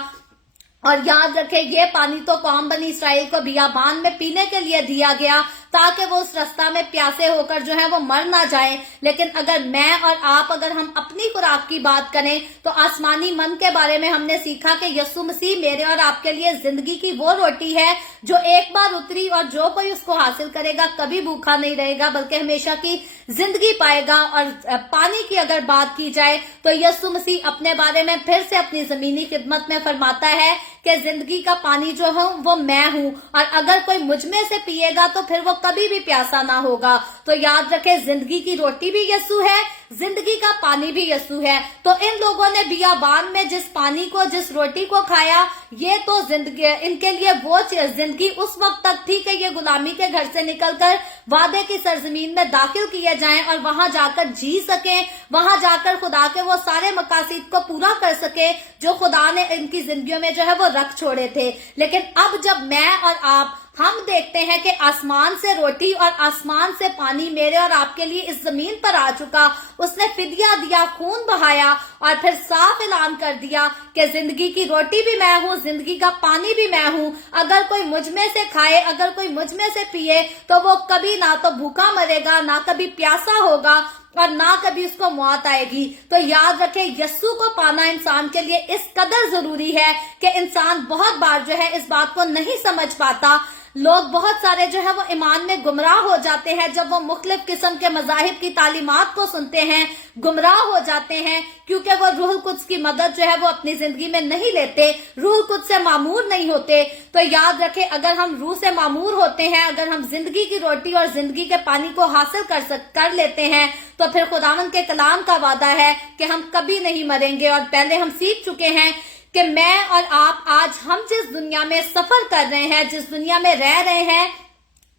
और याद रखें, ये पानी तो कौम बनी इसराइल को बियाबान में पीने के लिए दिया गया ताकि वो उस रास्ता में प्यासे होकर जो है वो मर ना जाए। लेकिन अगर मैं और आप, अगर हम अपनी खुराक की बात करें तो आसमानी मन के बारे में हमने सीखा कि यीशु मसीह मेरे और आपके लिए जिंदगी की वो रोटी है जो एक बार उतरी और जो कोई उसको हासिल करेगा कभी भूखा नहीं रहेगा बल्कि हमेशा की जिंदगी पाएगा। और पानी की अगर बात की जाए तो यीशु मसीह अपने बारे में फिर से अपनी जमीनी खिदमत में फरमाता है कि जिंदगी का पानी जो है वो मैं हूं और अगर कोई मुझ में से पिएगा तो फिर वो कभी भी प्यासा ना होगा। तो याद रखें, जिंदगी की रोटी भी यीशु है, जिंदगी का पानी भी यीशु है। तो इन लोगों ने बियाबान में जिस पानी को, जिस रोटी को खाया, ये तो जिंदगी, इनके लिए वो जिंदगी उस वक्त तक थी कि ये गुलामी के घर से निकलकर वादे की सरजमीन में दाखिल किए जाएं और वहां जाकर जी सकें, वहां जाकर खुदा के वो सारे मकासद को पूरा कर सके जो खुदा ने इनकी जिंदगियों में जो है वो रख छोड़े थे। लेकिन अब जब मैं और आप हम देखते हैं कि आसमान से रोटी और आसमान से पानी मेरे और आपके लिए इस जमीन पर आ चुका, उसने फिदिया दिया, खून बहाया और फिर साफ ऐलान कर दिया कि जिंदगी की रोटी भी मैं हूँ, जिंदगी का पानी भी मैं हूँ। अगर कोई मुझ में से खाए, अगर कोई मुझ में से पिए तो वो कभी ना तो भूखा मरेगा, ना कभी प्यासा होगा और ना कभी उसको मौत आएगी। तो याद रखें, यीशु को पाना इंसान के लिए इस कदर जरूरी है कि इंसान बहुत बार जो है इस बात को नहीं समझ पाता। लोग बहुत सारे जो है वो ईमान में गुमराह हो जाते हैं जब वो मुख्तलिफ किस्म के मज़ाहिब की तालीमात को सुनते हैं, गुमराह हो जाते हैं क्योंकि वो रूहुल कुद्स की मदद जो है वो अपनी जिंदगी में नहीं लेते, रूहुल कुद्स से मामूर नहीं होते। तो याद रखें, अगर हम रूह से मामूर होते हैं, अगर हम जिंदगी की रोटी और जिंदगी के पानी को हासिल कर लेते हैं, तो फिर खुदावंद के कलाम का वादा है कि हम कभी नहीं मरेंगे। और पहले हम सीख चुके हैं कि मैं और आप आज हम जिस दुनिया में सफर कर रहे हैं, जिस दुनिया में रह रहे हैं,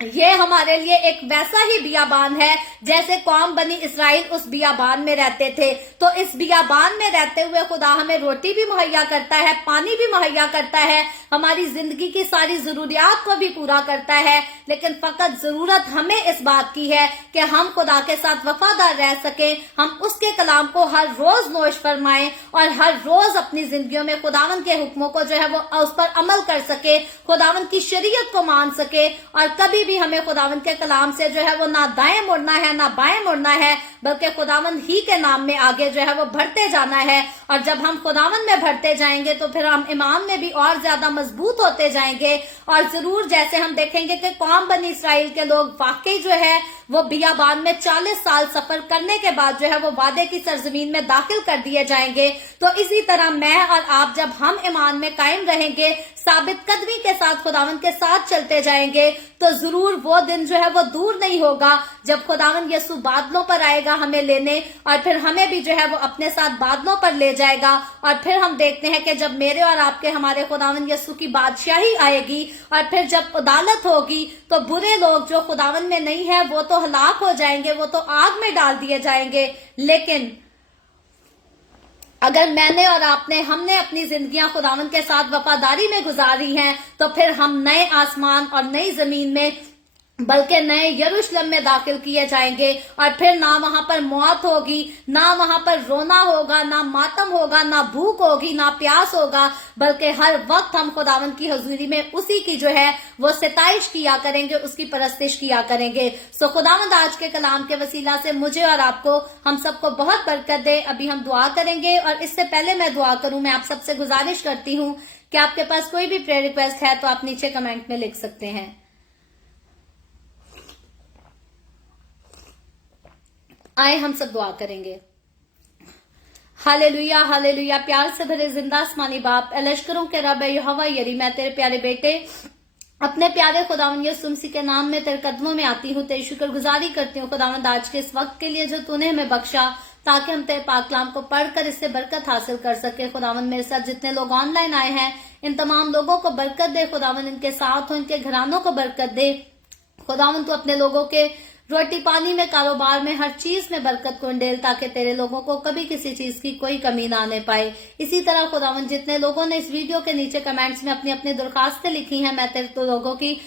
ये हमारे लिए एक वैसा ही बियाबान है जैसे कौम बनी इसराइल उस बियाबान में रहते थे। तो इस बियाबान में रहते हुए खुदा हमें रोटी भी मुहैया करता है, पानी भी मुहैया करता है, हमारी जिंदगी की सारी जरूरियात को भी पूरा करता है। लेकिन फकत जरूरत हमें इस बात की है कि हम खुदा के साथ वफादार रह सकें, हम उसके कलाम को हर रोज नोश फरमाएं और हर रोज अपनी जिंदगियों में खुदावन के हुक्मों को जो है वो उस पर अमल कर सके, खुदावन की शरीयत को मान सके। और कभी भी हमें खुदावन के कलाम से जो है वो ना दाएं मुड़ना है ना बाएं मुड़ना है, बल्कि खुदावन ही के नाम में आगे जो है वो बढ़ते जाना है। और जब हम खुदावन में बढ़ते जाएंगे तो फिर हम ईमान में भी और ज्यादा मजबूत होते जाएंगे। और जरूर जैसे हम देखेंगे कि कौम बनी इसराइल के लोग वाकई जो है वो बियाबान में 40 साल सफर करने के बाद जो है वो वादे की सरजमीन में दाखिल कर दिए जाएंगे। तो इसी तरह मैं और आप जब हम ईमान में कायम रहेंगे, साबित कदमी के साथ खुदावन के साथ चलते जाएंगे, तो जरूर वो दिन जो है वो दूर नहीं होगा जब खुदावन यीशु बादलों पर आएगा हमें लेने, और फिर हमें भी जो है वो अपने साथ बादलों पर ले जाएगा। और फिर हम देखते हैं कि जब मेरे और आपके हमारे खुदावन यीशु की बादशाही आएगी और फिर जब अदालत होगी, तो बुरे लोग जो खुदावन में नहीं है वो तो हलाक हो जाएंगे, वो तो आग में डाल दिए जाएंगे। लेकिन अगर मैंने और आपने हमने अपनी जिंदगियां खुदावन के साथ वफादारी में गुजारी हैं, तो फिर हम नए आसमान और नई जमीन में बल्कि नए यरूशलेम में दाखिल किए जाएंगे। और फिर ना वहां पर मौत होगी, ना वहां पर रोना होगा, ना मातम होगा, ना भूख होगी, ना प्यास होगा, बल्कि हर वक्त हम खुदावन की हजूरी में उसी की जो है वो सिताइश किया करेंगे, उसकी परस्तिश किया करेंगे। सो खुदावंद आज के कलाम के वसीला से मुझे और आपको हम सबको बहुत बरकत दे। अभी हम दुआ करेंगे, और इससे पहले मैं दुआ करूं, मैं आप सबसे गुजारिश करती हूं कि आपके पास कोई भी प्रेयर रिक्वेस्ट है तो आप नीचे कमेंट में लिख सकते हैं। आए हम सब दुआ करेंगे। Hallelujah hallelujah. प्यार से भरे जिंदा आसमानी बाप, लश्करों के रब यहोवा यरी, मैं तेरे प्यारे बेटे अपने प्यारे खुदावंद यीशु मसीह के नाम में तेरे कदमों में आती हूँ, तेरी शुक्रगुजारी करती हूँ खुदावंद आज के इस वक्त के लिए जो तूने हमें बख्शा, ताकि हम तेरे पाक कलाम को पढ़कर इससे बरकत हासिल कर सके। खुदावंद मेरे साथ जितने लोग ऑनलाइन आए हैं, इन तमाम लोगों को बरकत दे खुदावंद, इनके साथ हो, इनके घरानों को बरकत दे खुदावंद। तू अपने लोगों के रोटी पानी में, कारोबार में, हर चीज में बरकत को अंडेल, ताकि तेरे लोगों को कभी किसी चीज की कोई कमी ना आने पाए। इसी तरह खुदावन जितने लोगों ने इस वीडियो के नीचे कमेंट्स में अपनी अपनी दरखास्तें लिखी हैं, मैं तेरे तो लोगों की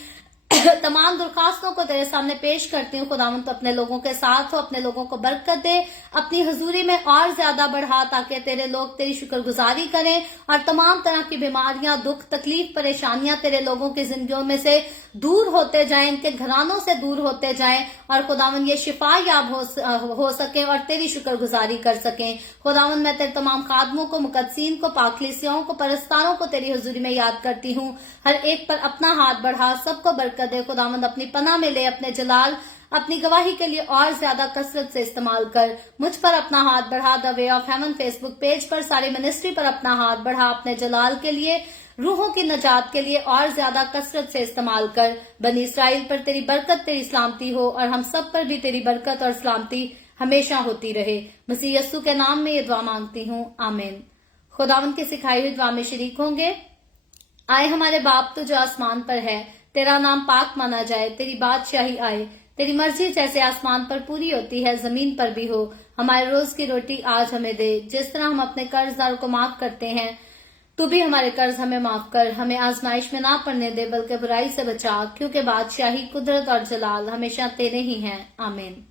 तमाम दरखास्तों को तेरे सामने पेश करती हूँ खुदावन। तो अपने लोगों के साथ हो, अपने लोगों को बरकत दे, अपनी हजूरी में और ज्यादा बढ़ा, ताकि तेरे लोग तेरी शुक्रगुजारी करें और तमाम तरह की बीमारियां, दुख, तकलीफ, परेशानियां तेरे लोगों की जिंदगियों में से दूर होते जाएं, इनके घरानों से दूर होते जाएं, और खुदावन ये शिफा याब हो सके और तेरी शुक्रगुजारी कर सकें। खुदावन मैं तेरे तमाम खादमों को, मुकद्दसीन को, पाकलीसियों को, परस्तारों को तेरी हजूरी में याद करती हूँ। हर एक पर अपना हाथ बढ़ा, सबको बरकत दे खुदावंद, अपनी पनाह में ले, अपने जलाल, अपनी गवाही के लिए और ज्यादा कसरत से इस्तेमाल कर। मुझ पर अपना हाथ बढ़ा, the way of haven Facebook page पर, सारी मिनिस्ट्री पर अपना हाथ बढ़ा, अपने जलाल के लिए, रूहों की नजात के लिए और ज्यादा कसरत से इस्तेमाल कर। बनी इसराइल पर तेरी बरकत, तेरी सलामती हो, और हम सब पर भी तेरी बरकत और सलामती हमेशा होती रहे। मसीह यस्सु के नाम में ये दुआ मांगती हूँ, आमीन। खुदावंद की सिखाई हुई दुआ में शरीक होंगे। आए हमारे बाप तो जो आसमान पर है, तेरा नाम पाक माना जाए, तेरी बादशाही आए, तेरी मर्जी जैसे आसमान पर पूरी होती है जमीन पर भी हो। हमारे रोज की रोटी आज हमें दे, जिस तरह हम अपने कर्जदारों को माफ करते हैं, तू भी हमारे कर्ज हमें माफ कर। हमें आजमाइश में ना पड़ने दे, बल्कि बुराई से बचा, क्योंकि बादशाही, कुदरत और जलाल हमेशा तेरे ही हैं, आमीन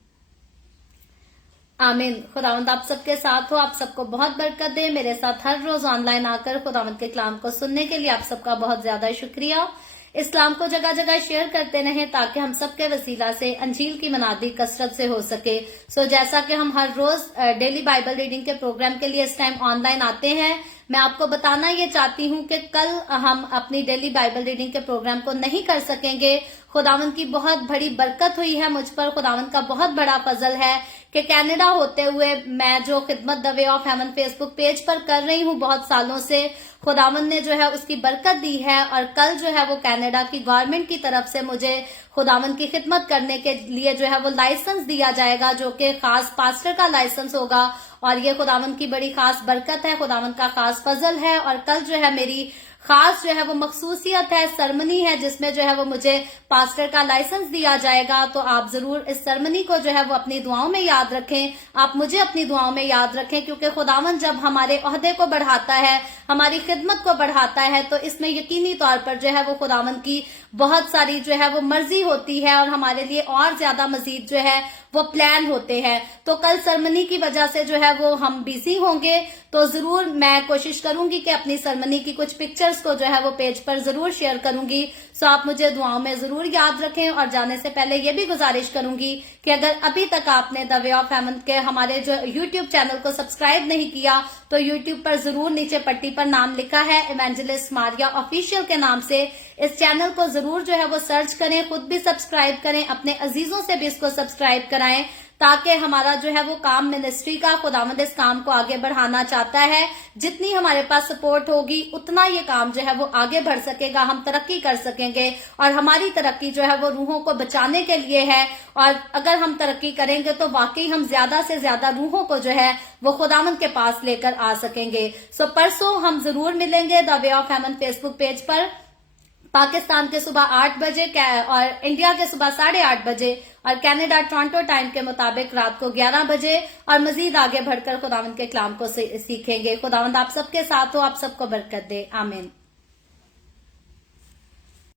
आमीन। खुदावंद आप सबके साथ हो, आप सबको बहुत बरकत दे। मेरे साथ हर रोज ऑनलाइन आकर खुदावंद के कलाम को सुनने के लिए आप सबका बहुत ज्यादा शुक्रिया। इस्लाम को जगह जगह शेयर करते रहें, ताकि हम सबके वसीला से अंजील की मनादी कसरत से हो सके। सो जैसा कि हम हर रोज डेली बाइबल रीडिंग के प्रोग्राम के लिए इस टाइम ऑनलाइन आते हैं, मैं आपको बताना ये चाहती हूँ कि कल हम अपनी डेली बाइबल रीडिंग के प्रोग्राम को नहीं कर सकेंगे। खुदावंद की बहुत बड़ी बरकत हुई है मुझ पर, खुदावंद का बहुत बड़ा फजल है कि कनाडा होते हुए मैं जो खिदमत the way of haven Facebook page पर कर रही हूँ बहुत सालों से, खुदावंद ने जो है उसकी बरकत दी है। और कल जो है वो कनाडा की गवर्नमेंट की तरफ से मुझे खुदावंद की खिदमत करने के लिए जो है वो लाइसेंस दिया जाएगा, जो कि खास पास्टर का लाइसेंस होगा। और ये खुदावंद की बड़ी खास बरकत है, खुदावंद का खास फजल है। और कल जो है मेरी खास जो है वो मखसूसियत है, सरमनी है, जिसमें जो है वो मुझे पास्टर का लाइसेंस दिया जाएगा। तो आप जरूर इस सरमनी को जो है वो अपनी दुआओं में याद रखें, आप मुझे अपनी दुआओं में याद रखें, क्योंकि खुदावंद जब हमारे ओहदे को बढ़ाता है, हमारी खिदमत को बढ़ाता है, तो इसमें यकीनी तौर पर जो है वो खुदावंद की बहुत सारी जो है वो मर्जी होती है और हमारे लिए और ज्यादा मजीद जो है वो प्लान होते हैं। तो कल सरमनी की वजह से जो है वो हम बिजी होंगे, तो जरूर मैं कोशिश करूंगी कि अपनी सरमनी की कुछ पिक्चर्स को जो है वो पेज पर जरूर शेयर करूंगी। सो आप मुझे दुआओं में जरूर याद रखें। और जाने से पहले ये भी गुजारिश करूंगी कि अगर अभी तक आपने द वे ऑफ हेवन के हमारे जो यूट्यूब चैनल को सब्सक्राइब नहीं किया, तो यूट्यूब पर जरूर नीचे पट्टी पर नाम लिखा है इवेंजलिस्ट मारिया ऑफिशियल के नाम से, इस चैनल को जरूर जो है वो सर्च करें, खुद भी सब्सक्राइब करें, अपने अजीजों से भी इसको सब्सक्राइब कराएं, ताकि हमारा जो है वो काम मिनिस्ट्री का, खुदावंद इस काम को आगे बढ़ाना चाहता है। जितनी हमारे पास सपोर्ट होगी उतना ये काम जो है वो आगे बढ़ सकेगा, हम तरक्की कर सकेंगे। और हमारी तरक्की जो है वो रूहों को बचाने के लिए है। और अगर हम तरक्की करेंगे तो वाकई हम ज्यादा से ज्यादा रूहों को जो है वो खुदावंद के पास लेकर आ सकेंगे। सो परसों हम जरूर मिलेंगे the way of haven Facebook page पर, पाकिस्तान के सुबह 8 बजे और इंडिया के सुबह 8:30 बजे और कनाडा टोरंटो टाइम के मुताबिक रात को 11 बजे। और मजीद आगे बढ़कर खुदावंद के कलाम को सीखेंगे। खुदावंद आप सबके साथ हो, आप सबको बरकत दे। आमीन।